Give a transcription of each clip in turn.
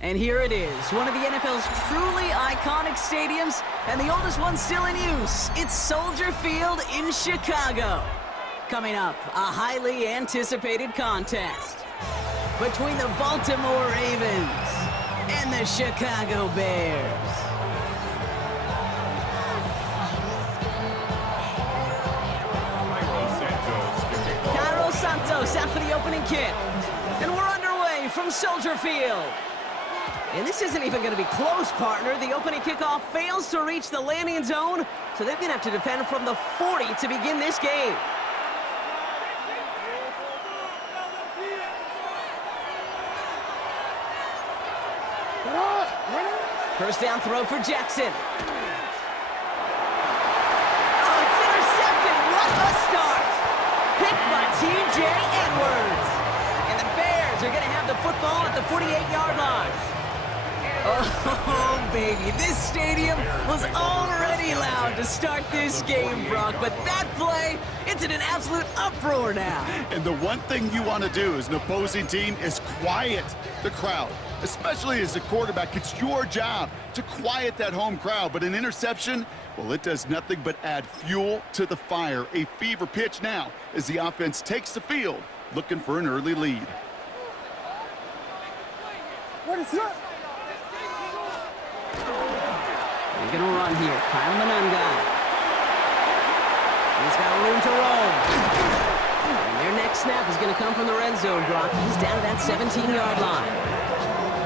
And here it is, one of the NFL's truly iconic stadiums, and the oldest one still in use. It's Soldier Field in Chicago. Coming up, a highly anticipated contest between the Baltimore Ravens and the Chicago Bears. Santos out for the opening kick. And we're underway from Soldier Field. And this isn't even going to be close, partner. The opening kickoff fails to reach the landing zone, so they're going to have to defend from the 40 to begin this game. First down throw for Jackson. Oh, it's intercepted. What a start. Picked by T.J. Edwards. And the Bears are going to have the football at the 48-yard line. Oh, baby, this stadium was already loud to start this game, Brock, but that play, it's in an absolute uproar now. And the one thing you want to do as an opposing team is quiet the crowd, especially as a quarterback. It's your job to quiet that home crowd, but an interception, well, it does nothing but add fuel to the fire. A fever pitch now as the offense takes the field, looking for an early lead. What is that? They're going to run here. Kyle Manunga. He's got room to roam. And their next snap is going to come from the red zone, Brock. He's down to that 17-yard line.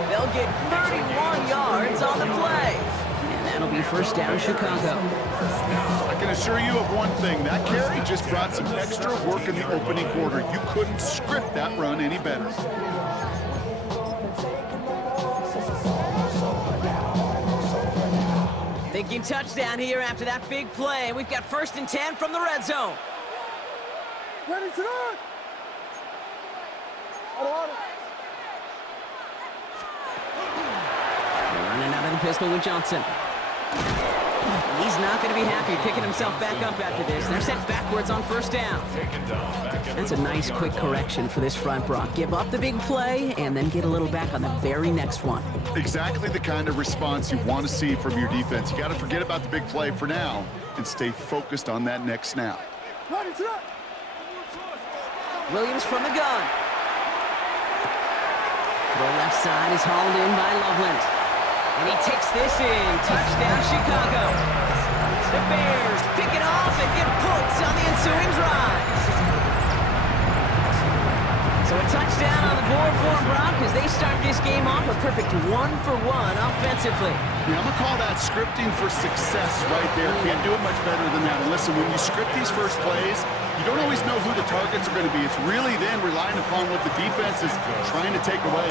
They'll get 31 yards on the play. And that'll be first down, Chicago. I can assure you of one thing. That carry just brought some extra work in the opening quarter. You couldn't script that run any better. Thinking touchdown here after that big play. We've got 1st and 10 from the red zone. Ready to run. Running out of the pistol with Johnson. And he's not going to be happy picking himself back up after this. They're sent backwards on 1st down. That's a nice quick correction for this front, Brock. Give up the big play and then get a little back on the very next one. Exactly the kind of response you want to see from your defense. You got to forget about the big play for now and stay focused on that next snap. Williams from the gun. The left side is hauled in by Loveland. And he takes this in. Touchdown, Chicago. The Bears pick it off and get points on the ensuing drive. So a touchdown on the board for Brock as they start this game off a perfect 1-for-1 offensively. Yeah, I'm going to call that scripting for success right there. Can't do it much better than that. And listen, when you script these first plays, you don't always know who the targets are going to be. It's really then relying upon what the defense is trying to take away.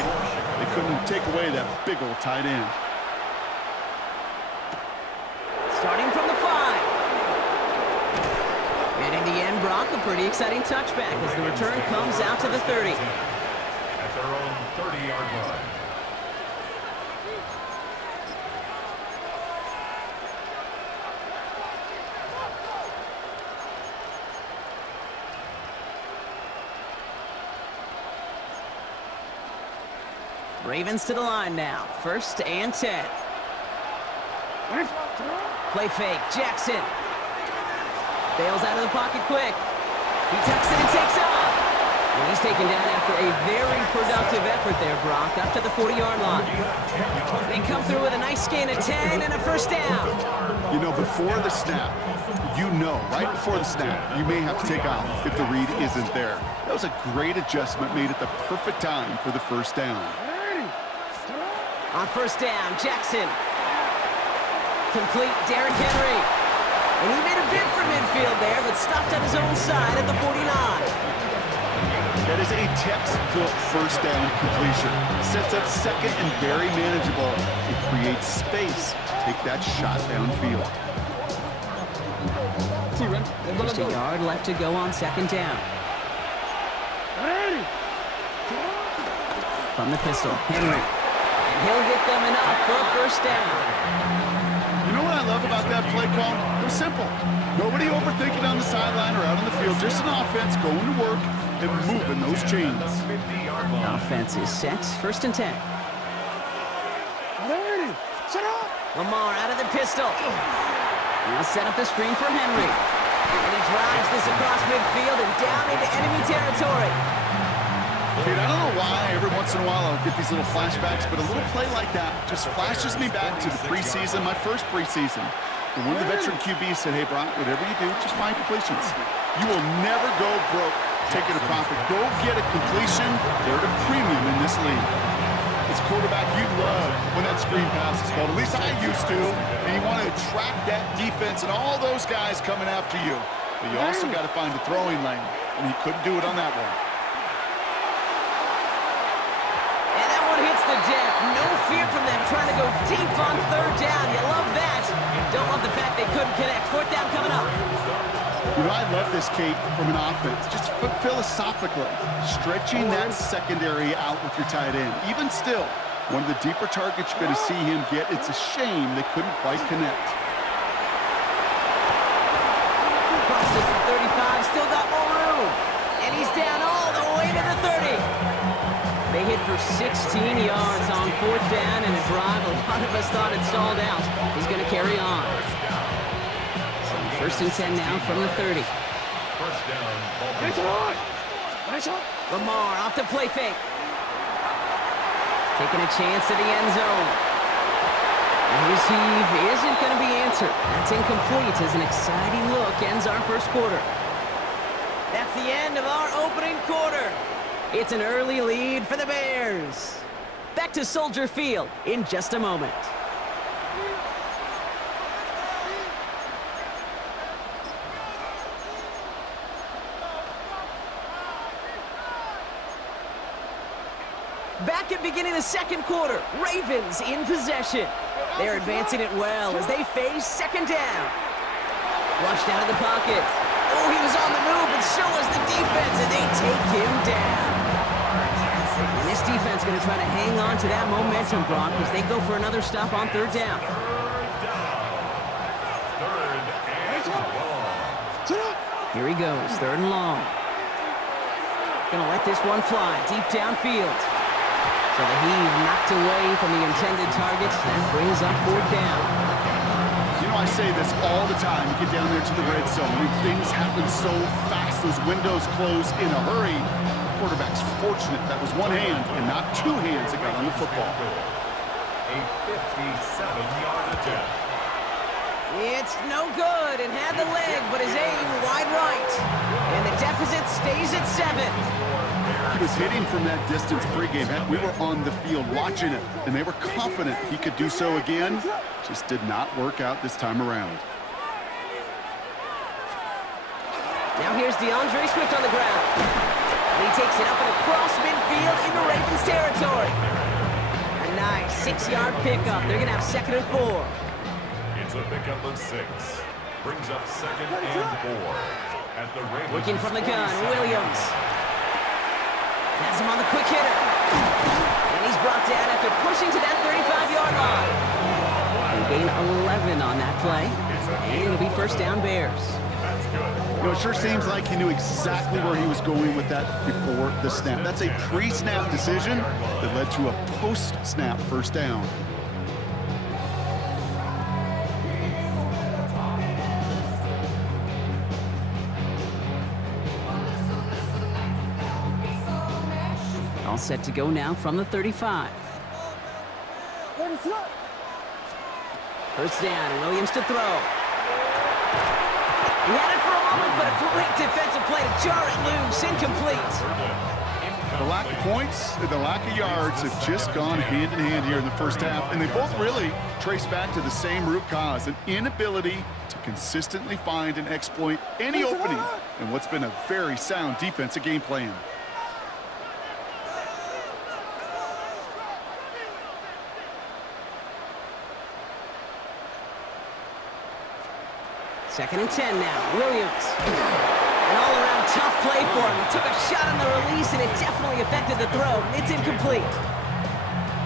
They couldn't take away that big old tight end. Starting from the 5. And in the end, Brock, a pretty exciting touchback as the return comes out to the 30. At their own 30-yard line. Ravens to the line now. 1st and 10. Play fake. Jackson. Bails out of the pocket quick. He tucks it and takes off. And he's taken down after a very productive effort there, Brock, up to the 40-yard line. They come through with a nice gain of 10 and a 1st down. You know, before the snap, right before the snap, you may have to take off if the read isn't there. That was a great adjustment made at the perfect time for the 1st down. On 1st down, Jackson. Complete, Derrick Henry. And he made a bid for midfield there, but stopped on his own side at the 49. That is a textbook 1st down completion. Sets up 2nd and very manageable. It creates space to take that shot downfield. Just a yard left to go on 2nd down. From the pistol, Henry. And he'll get them enough for a 1st down. You know what I love about that play call? It was simple. Nobody overthinking on the sideline or out on the field. Just an offense going to work and moving those chains. Offense is set. 1st and 10. Ready. Shut up. Lamar out of the pistol. He'll set up the screen for Henry. And he drives this across midfield and down into enemy territory. Kate, I don't know why every once in a while I'll get these little flashbacks, but a little play like that just flashes me back to the preseason, my first preseason. And one of the veteran QBs said, hey, Brock, whatever you do, just find completions. You will never go broke taking a profit. Go get a completion. They're at a premium in this league. As a quarterback, you love when that screen pass is called. At least I used to. And you want to attract that defense and all those guys coming after you. But you also got to find the throwing lane. And he couldn't do it on that one. And that one hits the deck. No fear from them trying to go deep on third down. You love that. Don't love the fact they couldn't connect. Fourth down coming up. You know, I love this, Kate, from an offense. Just philosophically, stretching that secondary out with your tight end. Even still, one of the deeper targets you're going to see him get. It's a shame they couldn't quite connect. Crosses the 35, still got more room. And he's down all the way to the 30. They hit for 16 yards on fourth down and a drive a lot of us thought had stalled out. He's going to carry on. So first and 10 now from the 30. First down, Baltimore. Lamar off the play fake. Taking a chance to the end zone. And his heave isn't going to be answered. That's incomplete as an exciting look ends our first quarter. That's the end of our opening quarter. It's an early lead for the Bears. Back to Soldier Field in just a moment. Back at beginning the second quarter, Ravens in possession. They're advancing it well as they face second down. Flushed out of the pocket. Oh, he was on the move, and so was the defense, and they take him down. And this defense going to try to hang on to that momentum, Brock, as they go for another stop on third down. Here he goes, third and long. Gonna let this one fly deep downfield. So the heave knocked away from the intended target. That brings up fourth down. You know, I say this all the time. You get down there to the red zone. Things happen so fast. Those windows close in a hurry. The quarterback's fortunate that was one hand and not two hands that got on the football. A 57-yard attempt. It's no good and had the leg, but his aim wide right. And the deficit stays at 7. He was hitting from that distance pregame. We were on the field watching it, and they were confident he could do so again. Just did not work out this time around. Now here's DeAndre Swift on the ground. And he takes it up and across midfield into Ravens territory. A nice 6-yard pickup. They're going to have second and 4. It's a pickup of 6. Brings up second and 4. At the Ravens. Looking from the gun, Williams. Has him on the quick hitter. And he's brought down after pushing to that 35-yard line. They gain 11 on that play. And it'll be first down Bears. That's good. You know, it sure seems like he knew exactly where he was going with that before the snap. That's a pre-snap decision that led to a post-snap first down. All set to go now from the 35. First down, and Williams to throw. He had it for a moment, but a great defensive play to jar it loose. Incomplete. The lack of points and the lack of yards have just gone hand in hand here in the first half, and they both really trace back to the same root cause, an inability to consistently find and exploit any opening in what's been a very sound defensive game plan. Second and 10 now. Williams. An all-around tough play for him. He took a shot on the release, and it definitely affected the throw. It's incomplete.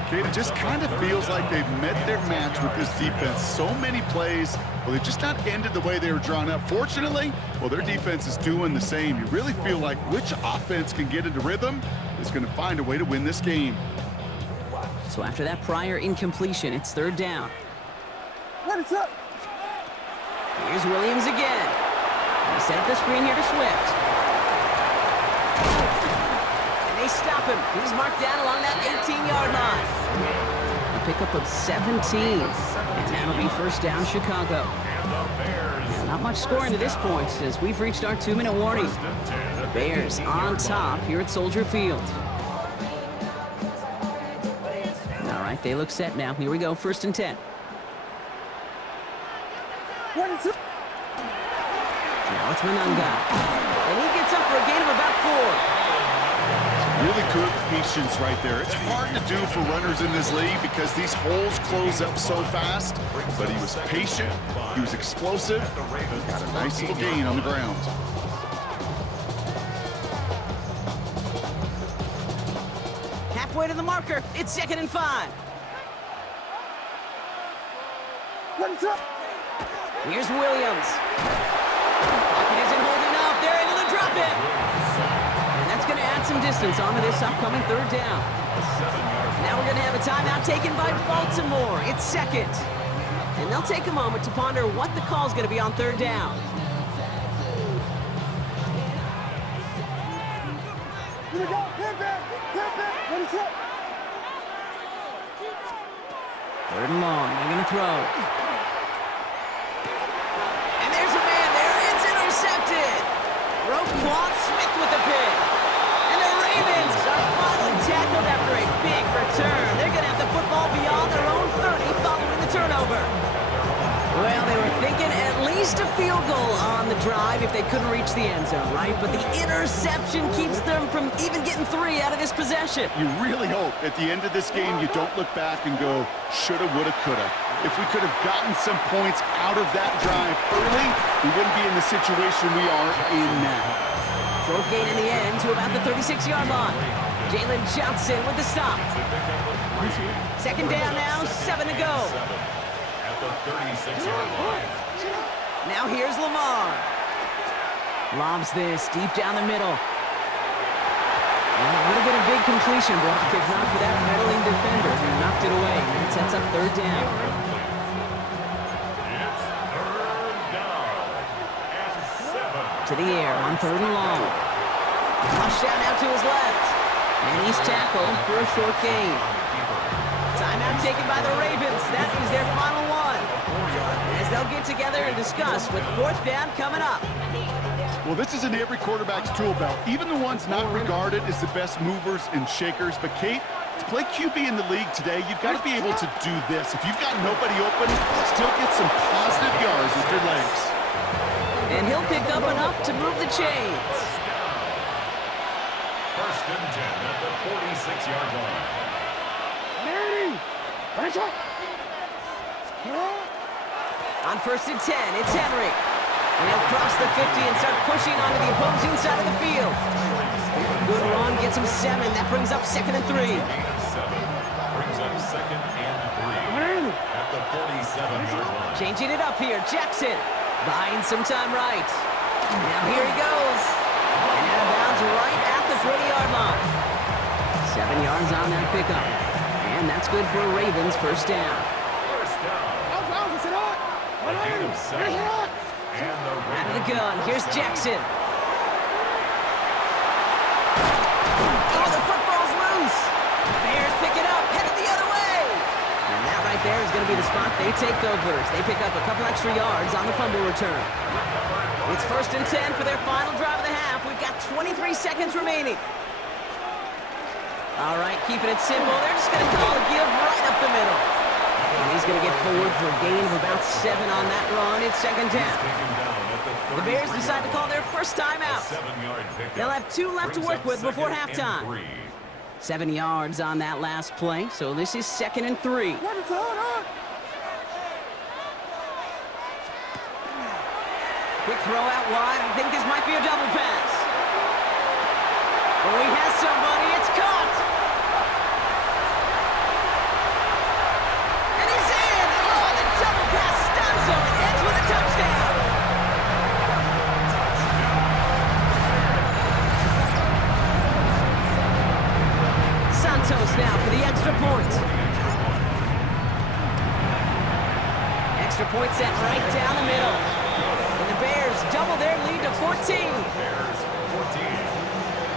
Kate, it just kind of feels like they've met their match with this defense. So many plays, well, they've just not ended the way they were drawn up. Fortunately, well, their defense is doing the same. You really feel like which offense can get into rhythm is going to find a way to win this game. So after that prior incompletion, it's third down. What's up? Here's Williams again. They set up the screen here to Swift. And they stop him. He's marked down along that 18-yard line. A pickup of 17. And that'll be first down, Chicago. And not much scoring to this point as we've reached our 2-minute warning. The Bears on top here at Soldier Field. All right, they look set now. Here we go, 1st and 10. What's up? Now it's Manunga. And he gets up for a gain of about 4. Really good patience right there. It's hard to do for runners in this league because these holes close up so fast. But he was patient, he was explosive, got a nice little gain on the ground. Halfway to the marker, it's 2nd and 5. What's up? Here's Williams. Pocket isn't holding up. They're able to drop it. And that's going to add some distance onto this upcoming third down. Now we're going to have a timeout taken by Baltimore. It's 2nd. And they'll take a moment to ponder what the call is going to be on third down. Here we go. Hit back. What's up? 3rd and long. They're going to throw. And there's a man there. It's intercepted. Roquan Smith with the pick. And the Ravens are finally tackled after a big return. They're going to have the football beyond their own 30 following the turnover. Well, they were thinking at least a field goal on the drive if they couldn't reach the end zone, right? But the interception keeps them from even getting 3 out of this possession. You really hope at the end of this game you don't look back and go, shoulda, woulda, coulda. If we could have gotten some points out of that drive early, we wouldn't be in the situation we are in now. Short gain in the end to about the 36-yard line. Jalen Johnson with the stop. 2nd down now, 7 to go. At the 36-yard line. Now here's Lamar. Lobs this deep down the middle. Well, it would have been a big completion, Brock, if not for that meddling defender who knocked it away. And it sets up third down. It's third down and 7. To the air on 3rd and long. Touchdown out to his left. And he's tackled for a short gain. Timeout taken by the Ravens. That is their final one. As they'll get together and discuss with 4th down coming up. Well, this is in every quarterback's tool belt, even the ones not regarded as the best movers and shakers. But, Kate, to play QB in the league today, you've got to be able to do this. If you've got nobody open, still get some positive yards with your legs. And he'll pick up enough to move the chains. 1st and 10 at the 46-yard line. What's up? On 1st and 10, it's Henry. And he'll cross the 50 and start pushing onto the opposing side of the field. Good run, gets him 7. That brings up 2nd and 3. Gain of 7. Brings up 2nd and 3 at the 47-yard line. Changing it up here, Jackson. Buying some time right. Now here he goes. And out of bounds right at the 40-yard line. 7 yards on that pickup. And that's good for a Ravens first down. First down. A gain of 7. And the Out of the gun, here's Jackson. Oh, the football's loose. Bears pick it up, headed the other way. And that right there is going to be the spot they take over as they pick up a couple extra yards on the fumble return. It's 1st and 10 for their final drive of the half. We've got 23 seconds remaining. All right, keeping it simple. They're just going to call a give right up the middle. And he's going to get forward for a gain of about 7 on that run. It's 2nd down. The Bears decide to call their first timeout. They'll have 2 left to work with before halftime. 7 yards on that last play, so this is 2nd and 3. Quick throw out wide. I think this might be a double pass. Oh, he has somebody. It's caught. And he's in. Oh, the double pass stuns him. It ends with a touchdown. Santos now for the extra point. Extra point sent right down the middle. And the Bears double their lead to 14. Bears 14.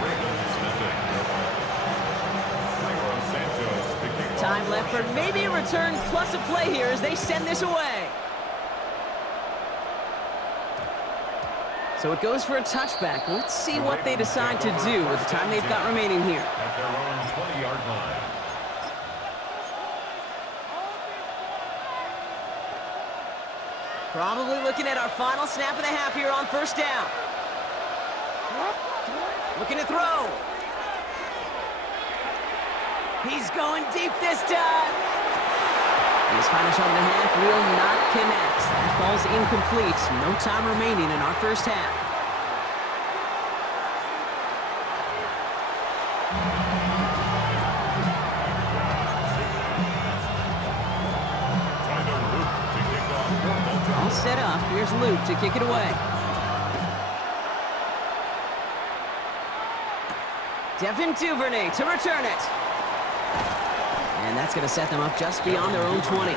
Ravens nothing. Santos to kick off. Time left for maybe a return plus a play here as they send this away. So it goes for a touchback. Let's see what they decide to do with the time they've got remaining here. At their own 20-yard line. Probably looking at our final snap of the half here on first down. Looking to throw. He's going deep this time. His final shot of the half will not connect. That falls incomplete. No time remaining in our first half. All set up. Here's Luke to kick it away. Devin Duvernay to return it. And that's going to set them up just beyond their own 20.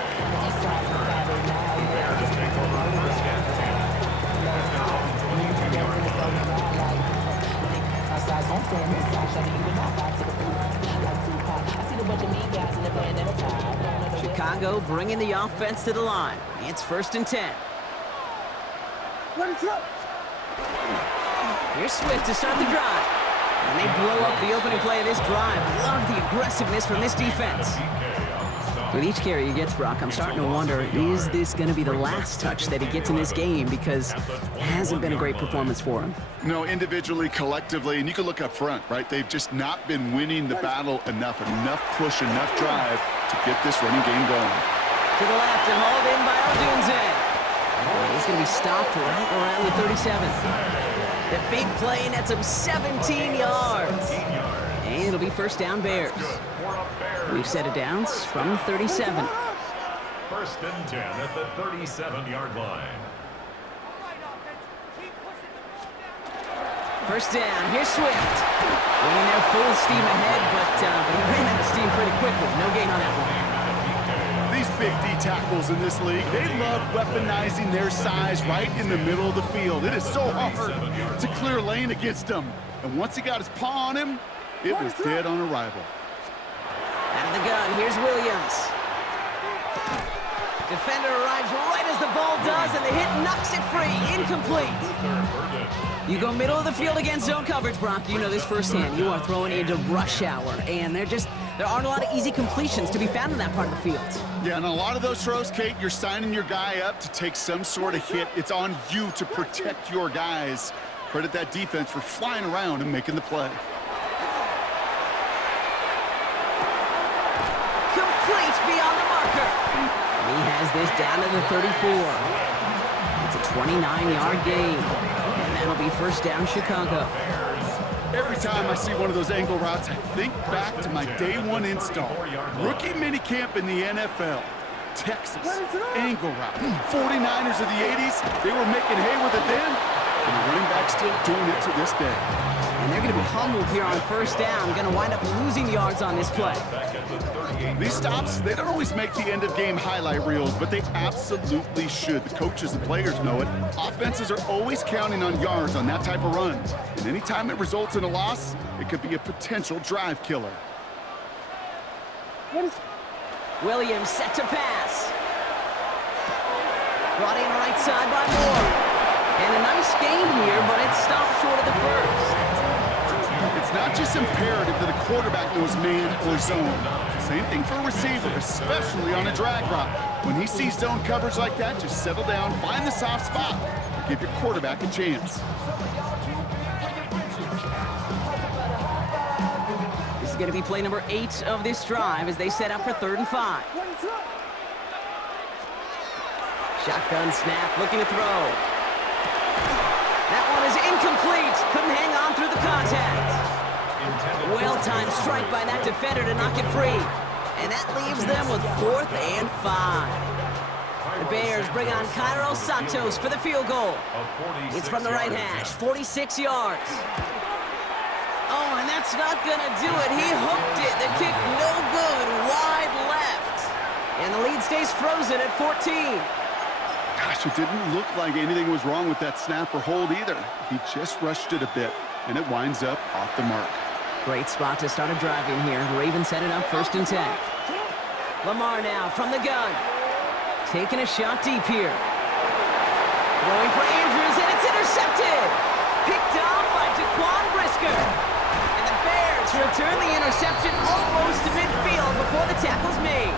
Chicago bringing the offense to the line. It's 1st and 10. Here's Swift to start the drive. And they blow up the opening play of this drive. Love the aggressiveness from this defense. With each carry he gets, Brock, I'm starting to wonder, is this going to be the last touch that he gets in this game? Because it hasn't been a great performance for him. No, individually, collectively, and you can look up front, right? They've just not been winning the battle enough push, enough drive to get this running game going. To the left and hauled in by Odunze. He's going to be stopped right around the 37. The big play nets him 17 yards. And it'll be first down Bears. We've set it down from 37. 1st and 10 at the 37-yard line. First down, here's Swift. Running there full steam ahead, but he ran out of steam pretty quickly. No gain on that one. These big D tackles in this league, they love weaponizing their size right in the middle of the field. It is so hard to clear lane against them. And once he got his paw on him, it was dead on arrival. Out of the gun, here's Williams. Defender arrives right as the ball does, and the hit knocks it free. Incomplete. You go middle of the field against zone coverage, Brock. You know this firsthand. You are throwing into rush hour, and there aren't a lot of easy completions to be found in that part of the field. Yeah, and a lot of those throws, Kate, you're signing your guy up to take some sort of hit. It's on you to protect your guys. Credit that defense for flying around and making the play. Complete beyond the marker. And he has this down to the 34. It's a 29-yard gain. And that'll be first down Chicago. Every time I see one of those angle routes, I think back to my day one install. Rookie minicamp in the NFL. Texas, angle route. 49ers of the 80s, they were making hay with it then, and the running back's still doing it to this day. And they're going to be humbled here on first down. Going to wind up losing yards on this play. These stops, they don't always make the end-of-game highlight reels, but they absolutely should. The coaches and players know it. Offenses are always counting on yards on that type of run. And anytime it results in a loss, it could be a potential drive killer. Williams set to pass. Brought in right side by Moore. And a nice gain here, but it stopped short of the first. It's not just imperative that a quarterback knows man or zone. Same thing for a receiver, especially on a drag route. When he sees zone coverage like that, just settle down, find the soft spot, and give your quarterback a chance. This is going to be play number 8 of this drive as they set up for 3rd and 5. Shotgun snap, looking to throw. That one is incomplete. Couldn't hang on through the contact. Well-timed strike by that defender to knock it free. And that leaves them with 4th and 5. The Bears bring on Cairo Santos for the field goal. It's from the right hash, 46 yards. Oh, and that's not going to do it. He hooked it. The kick no good, wide left. And the lead stays frozen at 14. Gosh, it didn't look like anything was wrong with that snap or hold either. He just rushed it a bit, and it winds up off the mark. Great spot to start a drive in here. Ravens set it up 1st and 10. Lamar now from the gun. Taking a shot deep here. Throwing for Andrews, and it's intercepted. Picked off by Jaquan Brisker. And the Bears return the interception almost to midfield before the tackle's made.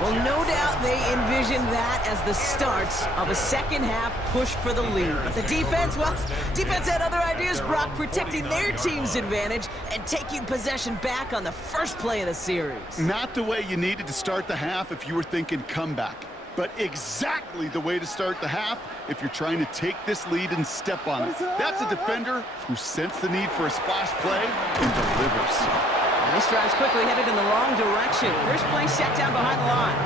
Well, no doubt they envisioned that as the start of a second-half push for the lead. But the defense, well, defense had other ideas, Brock, protecting their team's advantage and taking possession back on the first play of the series. Not the way you needed to start the half if you were thinking comeback, but exactly the way to start the half if you're trying to take this lead and step on it. That's a defender who sensed the need for a splash play and delivers. This drive's quickly headed in the wrong direction. First play set down behind the line.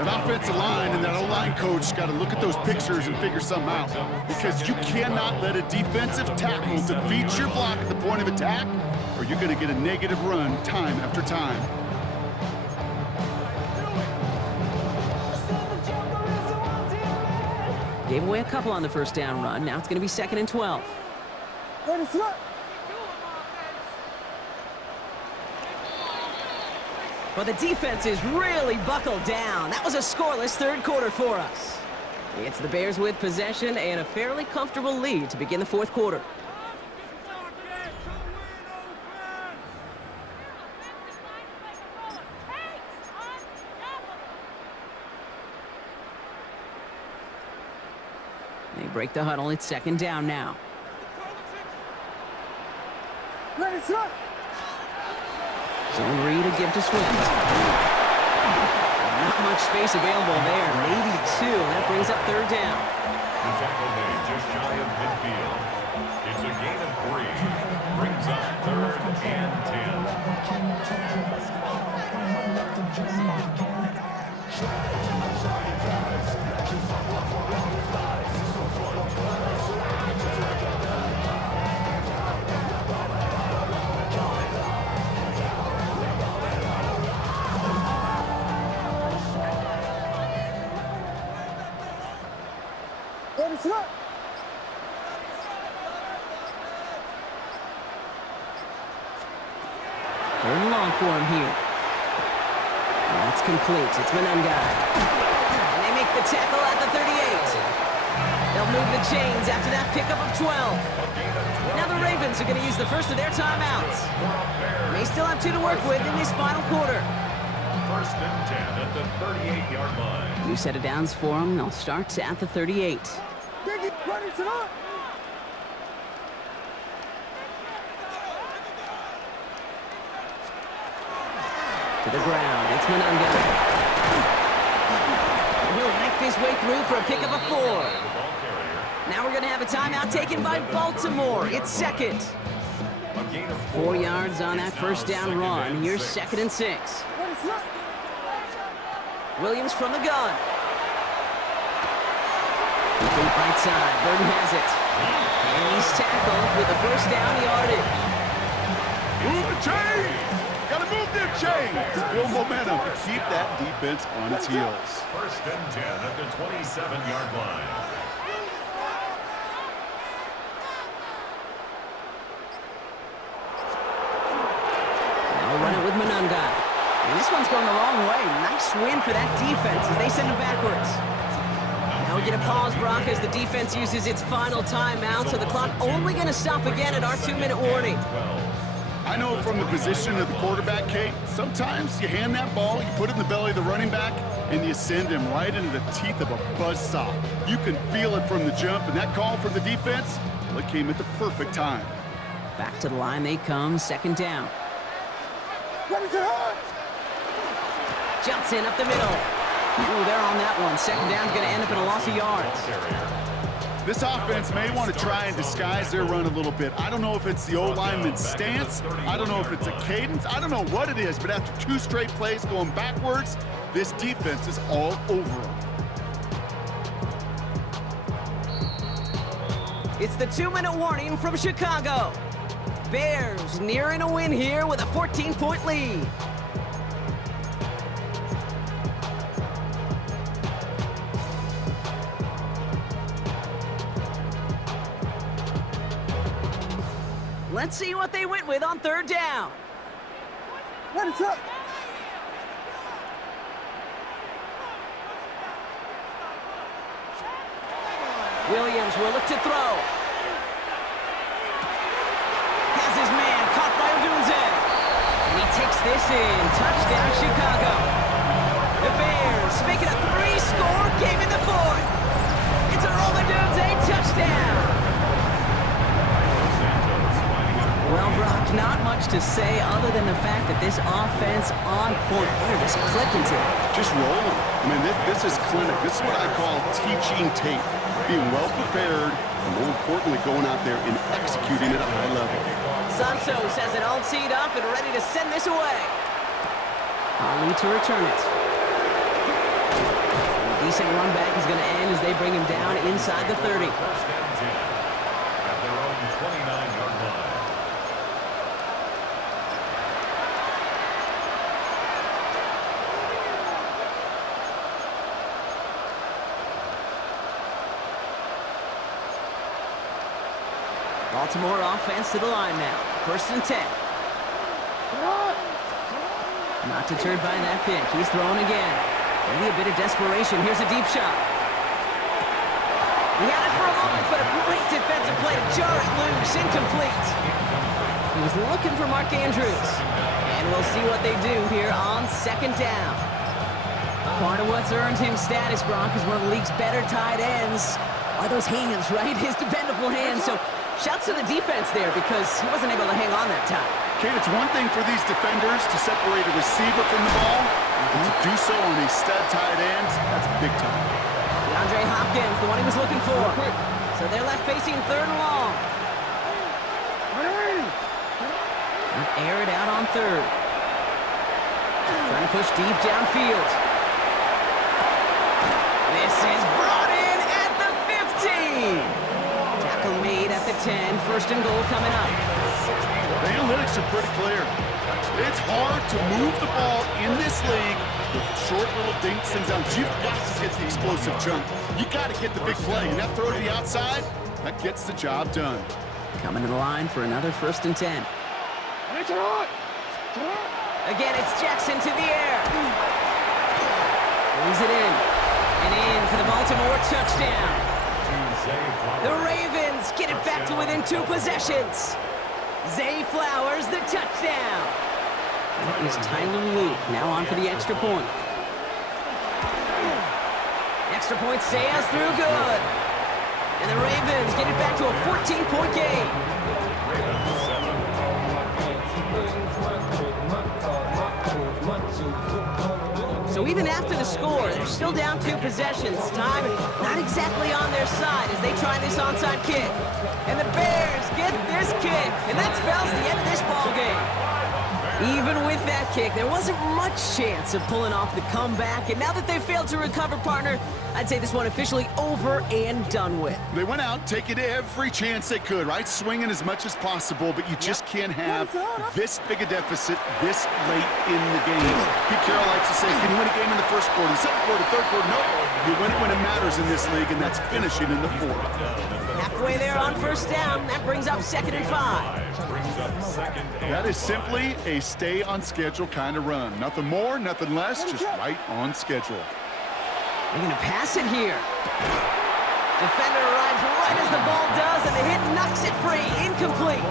An offensive line and that O-line coach got to look at those pictures and figure something out. Because you cannot let a defensive tackle defeat your block at the point of attack, or you're going to get a negative run time after time. Gave away a couple on the first down run. Now it's going to be 2nd and 12. But the defense is really buckled down. That was a scoreless third quarter for us. It's the Bears with possession and a fairly comfortable lead to begin the fourth quarter. They break the huddle. It's 2nd down now. Zone read to give to Swift. Not much space available there. Maybe 2. That brings up 3rd down. The tackle made just shy of midfield. It's a gain of 3. Brings up 3rd and 3rd and long for him here. That's complete. It's Manunga. And they make the tackle at the 38. They'll move the chains after that pickup of 12. Now the Ravens are going to use the first of their timeouts. They still have 2 to work with in this final quarter. 1st and 10 at the 38-yard line. New set of downs for them. They'll start at the 38. To the ground. It's Manunga. And he'll knife his way through for a pickup of 4. Now we're going to have a timeout taken by Baltimore. It's 2nd. 4 yards on that first down run. Here's 2nd and 6. Williams from the gun. Complete right side. Burton has it. And he's tackled with the first down yardage. Move the chain! Gotta move them chains! Build momentum. Keep that defense on its heels. 1st and 10 at the 27-yard line. They'll run it with Manunga. And this one's going the wrong way. Nice win for that defense as they send it backwards. Now we get a pause, Brock, as the defense uses its final timeout, so the clock only going to stop again at our 2-minute warning. I know from the position of the quarterback, Kate, sometimes you hand that ball, you put it in the belly of the running back, and you send him right into the teeth of a buzzsaw. You can feel it from the jump, and that call from the defense, well, it came at the perfect time. Back to the line they come, 2nd down. Johnson up the middle. Ooh, they're on that one. 2nd down's going to end up in a loss of yards. This offense may want to try and disguise their run a little bit. I don't know if it's the O-lineman's stance. I don't know if it's a cadence. I don't know what it is, but after 2 straight plays going backwards, this defense is all over them. It's the 2-minute warning from Chicago. Bears nearing a win here with a 14-point lead. Let's see what they went with on third down. Let it up. Williams will look to throw. Has his man caught by Odunze. And he takes this in. Touchdown, Chicago. The Bears make it a 3-score game in the fourth. It's a Odunze touchdown. Well, Brock, not much to say other than the fact that this offense on point. They're just clicking today. Just rolling. I mean, this is clinic. This is what I call teaching tape. Being well prepared, and more importantly, going out there and executing at a high level. Santos has it all teed up and ready to send this away. Ali to return it. A decent run back is going to end as they bring him down inside the 30. First and 10 at their own 29-yard line. Baltimore offense to the line now. First and 10. Not deterred by that pick. He's throwing again. Maybe a bit of desperation. Here's a deep shot. He had it for a moment, but a great defensive play to jar it loose. Incomplete. He was looking for Mark Andrews. And we'll see what they do here on second down. Part of what's earned him status, Brock, is one of the league's better tight ends are those hands, right? His dependable hands. So shouts to the defense there because he wasn't able to hang on that time. Kate, it's one thing for these defenders to separate a receiver from the ball, but to do so on a stud tight end, that's big time. DeAndre Hopkins, the one he was looking for. So they're left facing third and long. Air it out on third. Trying to push deep downfield. This is brought in at the 15. Tackle made at the 10. First and goal coming up. The analytics are pretty clear. It's hard to move the ball in this league with short little dinks and dunks. You've got to get the explosive jump. You got to get the big play. And that throw to the outside, that gets the job done. Coming to the line for another first and 10. Again, it's Jackson to the air. Brings it in. And in for the Baltimore touchdown. The Ravens get it back to within 2 possessions. Zay Flowers, the touchdown. That is Tyler Luke, now on for the extra point. Extra point sails through good. And the Ravens get it back to a 14-point game. So even after the score, they're still down 2 possessions. Time not exactly on their side as they try this onside kick. And the Bears get this kick, and that spells the end of this ball game. Even with that kick, there wasn't much chance of pulling off the comeback. And now that they failed to recover, partner, I'd say this one officially over and done with. They went out taking every chance they could, right? Swinging as much as possible, but you just can't have this big a deficit this late in the game. Pete Carroll likes to say, can you win a game in the first quarter, the second quarter, third quarter? No, you win it when it matters in this league, and that's finishing in the fourth. Halfway there on first down. That brings up 2nd and 5. That is simply a stay on schedule kind of run. Nothing more, nothing less, just right on schedule. They're going to pass it here. Defender arrives right as the ball does, and the hit knocks it free. Incomplete.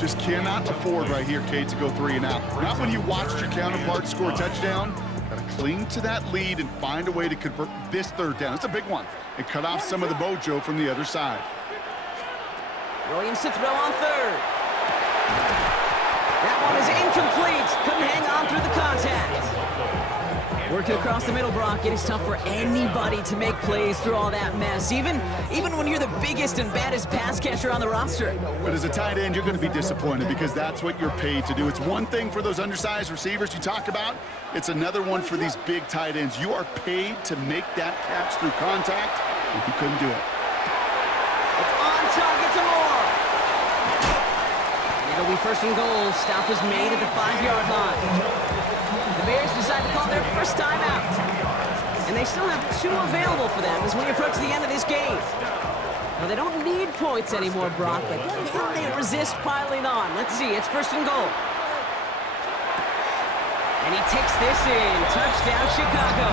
Just cannot afford right here, Kate, to go 3 and out. Not when you watched your counterpart score a touchdown. Got to cling to that lead and find a way to convert this third down. It's a big one. And cut off some of the mojo from the other side. Williams to throw on third. That one is incomplete. Couldn't hang on through the contact. Working across the middle, Brock, it is tough for anybody to make plays through all that mess, even when you're the biggest and baddest pass catcher on the roster. But as a tight end, you're going to be disappointed because that's what you're paid to do. It's one thing for those undersized receivers you talk about. It's another one for these big tight ends. You are paid to make that catch through contact, and you couldn't do it. It's on target to Moore. It'll be first and goal. Stop was made at the 5-yard line. The Bears decide to call their first timeout. And they still have 2 available for them as we approach the end of this game. Well, they don't need points anymore, Brock, but can they resist piling on? Let's see, it's 1st and goal. And he takes this in. Touchdown, Chicago.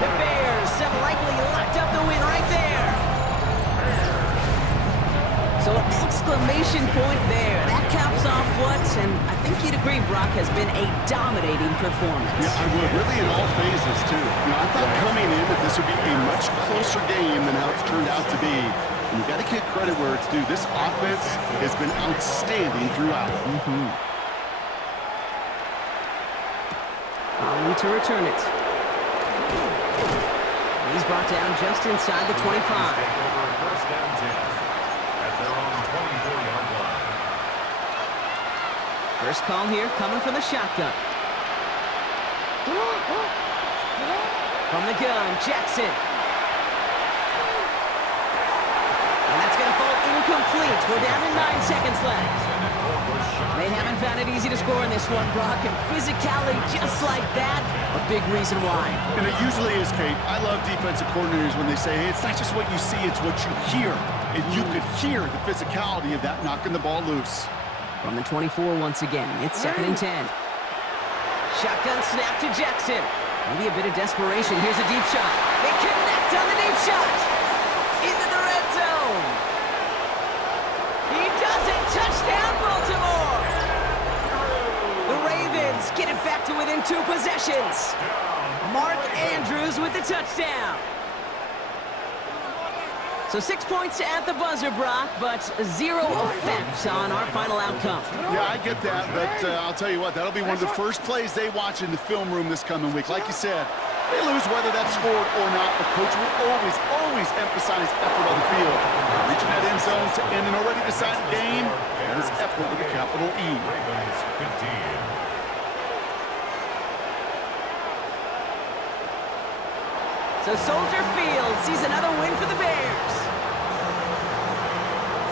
The Bears have likely locked up the win right there. So an exclamation point there. That caps off what, and I think you'd agree, Brock, has been a dominating performance. Yeah, I would. Really in all phases, too. I thought coming in that this would be a much closer game than how it's turned out to be. And you got to give credit where it's due. This offense has been outstanding throughout. Ali to return it. He's brought down just inside the 25. First down 10 at their own 24-yard line. First call here coming from the shotgun. From the gun, Jackson. And that's going to fall incomplete. We're down to 9 seconds left. They haven't found it easy to score in this one, Brock, and physicality just like that, a big reason why. And it usually is, Kate. I love defensive coordinators when they say, hey, it's not just what you see, it's what you hear. And you could hear the physicality of that knocking the ball loose. From the 24 once again, it's 2nd and 10. Shotgun snap to Jackson. Maybe a bit of desperation. Here's a deep shot. They connect on the deep shot. Into the red zone. He does it. Touchdown, Baltimore. The Ravens get it back to within 2 possessions. Mark Andrews with the touchdown. So 6 points at the buzzer, Brock, but 0 effect on our final outcome. Yeah, I get that, but I'll tell you what, that'll be one of the first plays they watch in the film room this coming week. Like you said, they lose whether that's scored or not. The coach will always emphasize effort on the field. Reaching that end zone to end an already decided game, that is effort with a capital E. Ravens 15. So Soldier Field sees another win for the Bears.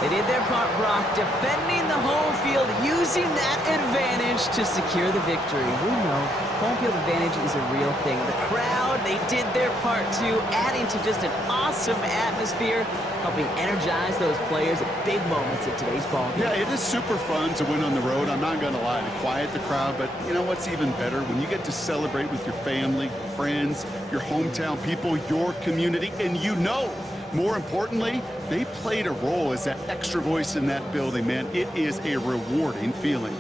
They did their part, Brock, defending the home field, using that advantage to secure the victory. We know home field advantage is a real thing. The crowd, they did their part too, adding to just an awesome atmosphere, helping energize those players at big moments of today's ball game. Yeah, it is super fun to win on the road. I'm not going to lie, to quiet the crowd. But you know what's even better? When you get to celebrate with your family, friends, your hometown people, your community, and you know, more importantly, they played a role as that extra voice in that building, man. It is a rewarding feeling.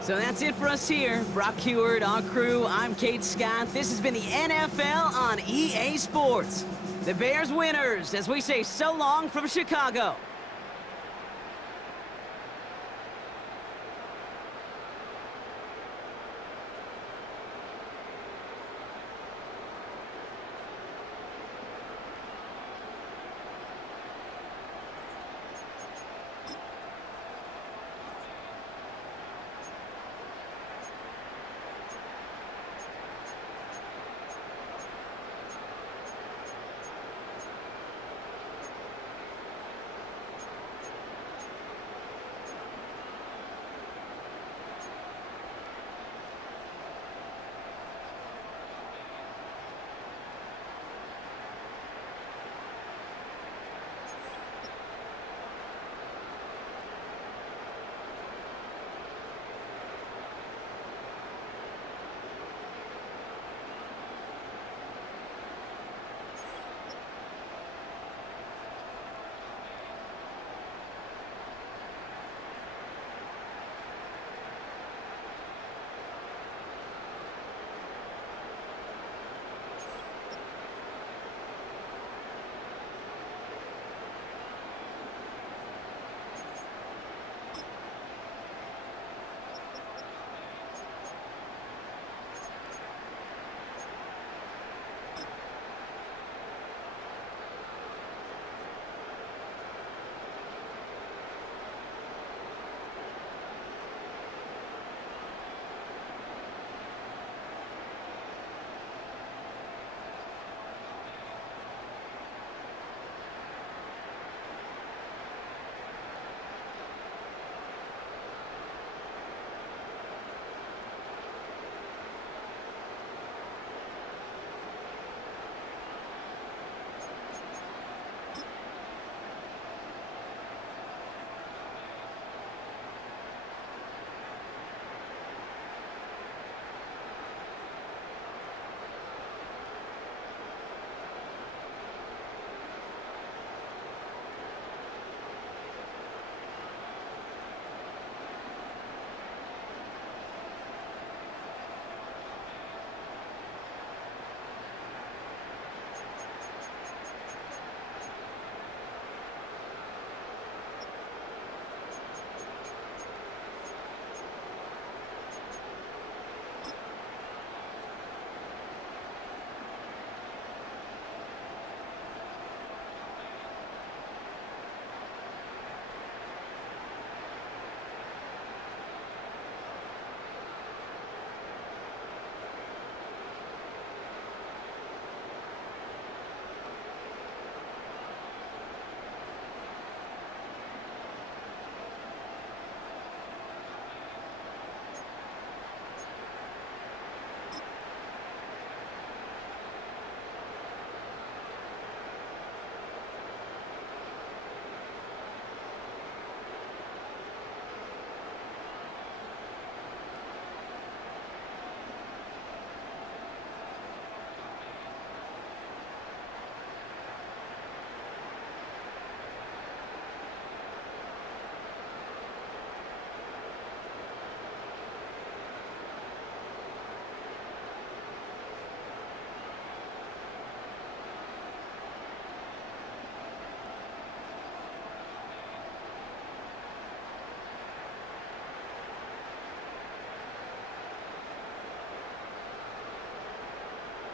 So that's it for us here. Brock Heward, our crew, I'm Kate Scott. This has been the NFL on EA Sports. The Bears winners as we say so long from Chicago.